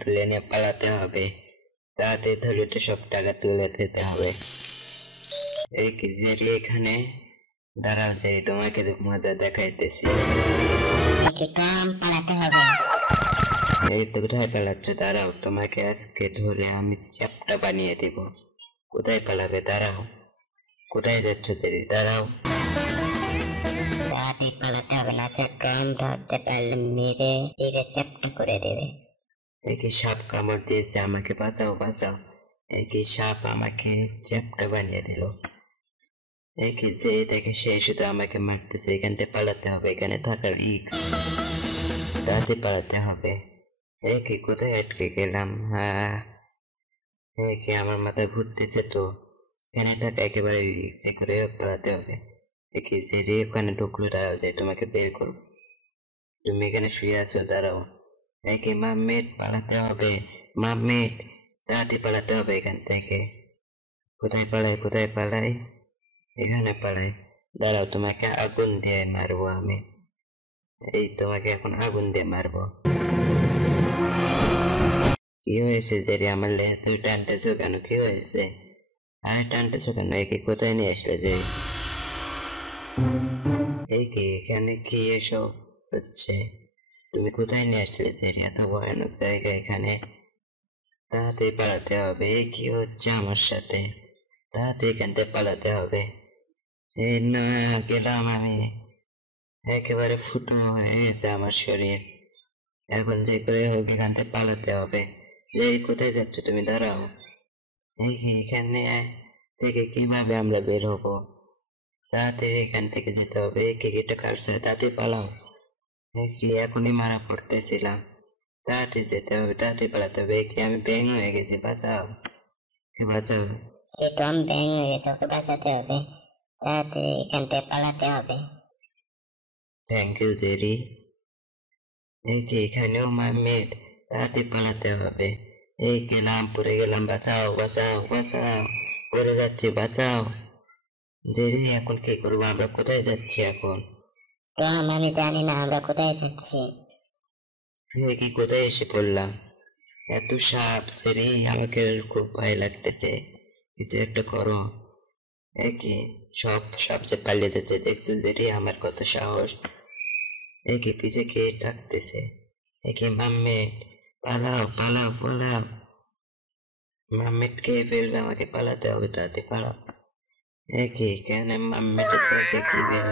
তুলে নিয়ে পালাতে হবে। তাড়াতাড়ি ধরে তো সব টাকা তুলে দিতে হবে। এই কি জেরি এখানে দাঁড়াও, জেরি তোমাকে মজা দেখাইতেছি। পালাতে হবে। এই তো কোথায় পালাচ্ছ? দাঁড়াও, তোমাকে আজকে ধরে আমি চ্যাপ্টা বানিয়ে দেব। কোথায় পালাবে? দাঁড়াও, কোথায় যাচ্ছ জেরি? দাঁড়াও, তাড়াতাড়ি পালাতে হবে, না ট্রাম ধরতে পারলে মেরে চিড়ে চ্যাপ্টা করে দেবে। এই কি সাপ কামড় দিয়েছে, আমাকে বাঁচাও বাঁচাও। এই কি সাপ আমাকে চ্যাপ্টা বানিয়ে দিল। এই কি যে দেখে সেই শুধু আমাকে মারতেছে। এখান থেকে পালাতে হবে, এখানে থাকার রিস্ক। তাড়াতাড়ি পালাতে হবে। এই কি কোথায় আটকে গেলাম? হ্যাঁ, এই কি আমার মাথা ঘুরতেছে তো। এখানে থাকা একেবারে রিস্ক করে পালাতে হবে। এই কি যে রে ওখানে ঢুকলো, দাঁড়াও যায় তোমাকে বের করবো। তুমি এখানে শুয়ে আছো, দাঁড়াও। এই কি মাম্মেট, পালাতে হবে। মাম্মেট, তাড়াতাড়ি পালাতে হবে এখান থেকে। কোথায় পালাই, কোথায় পালাই? এখানে পালাই। দাঁড়াও, তোমাকে আগুন দিয়ে মারবো আমি। এই তোমাকে এখন আগুন দিয়ে মারবো। কি হয়েছে জেরি? আমার লেজ তুই টানতেছো কেন? কি হয়েছে? আরে টানতেছো কেন? একে কোথায় নিয়ে আসলে যে? এই কি এখানে কি এসব হচ্ছে? তুমি কোথায় নিয়ে আসলে জেরি? এত ভয়ানক জায়গা এখানে। তাড়াতাড়ি পালাতে হবে। এই কি হচ্ছে আমার সাথে? তাড়াতাড়ি এখান থেকে পালাতে হবে। এই না, গেলাম আমি। একেবারে ফুটো হয়ে গেছে আমার শরীর। এখন যে করে হোক এখান থেকে পালাতে হবে। এই কোথায় যাচ্ছ তুমি? দাঁড়াও। এই এখানে থেকে কিভাবে আমরা বের হবো? তাড়াতাড়ি এখান থেকে যেতে হবে। কে এটা কাটছে, তাড়াতাড়ি পালাও। কি এখনই মারা পড়তেছিলাম। তাড়াতাড়ি যেতে হবে, তাড়াতাড়ি পালাতে হবে। কি আমি ব্যাং হয়ে গেছি, বাঁচাও, কে বাঁচাও। টম ব্যাং হয়ে গেছে, ওকে বাঁচাতে হবে। তাড়াতাড়ি এখান থেকে পালাতে হবে। Thank you Jerry. এই কি এখানেও মারমেড, তাড়াতাড়ি পালাতে হবে। এই গেলাম, পড়ে গেলাম, বাঁচাও বাঁচাও বাঁচাও, পড়ে যাচ্ছি, বাঁচাও। জেরি এখন কি করবো? আমরা কোথায় যাচ্ছি এখন? টম আমি জানি না আমরা কোথায় যাচ্ছি। কি কোথায় এসে পড়লাম? এত সাপ জেরি, আমাকে খুব ভয় লাগতেছে। কিছু একটা করো। কি সব সাপ যে পালিয়ে যাচ্ছে, দেখছো জেরি আমার কত সাহস। কি পিছে কে ডাকতেছে? কি মাম্মেট, পালাও পালাও পালাও। মাম্মেট কে ফেলবে, আমাকে পালাতে হবে, তাড়াতাড়ি পালাও। কি কেন মাম্মেটের সাথে কি বের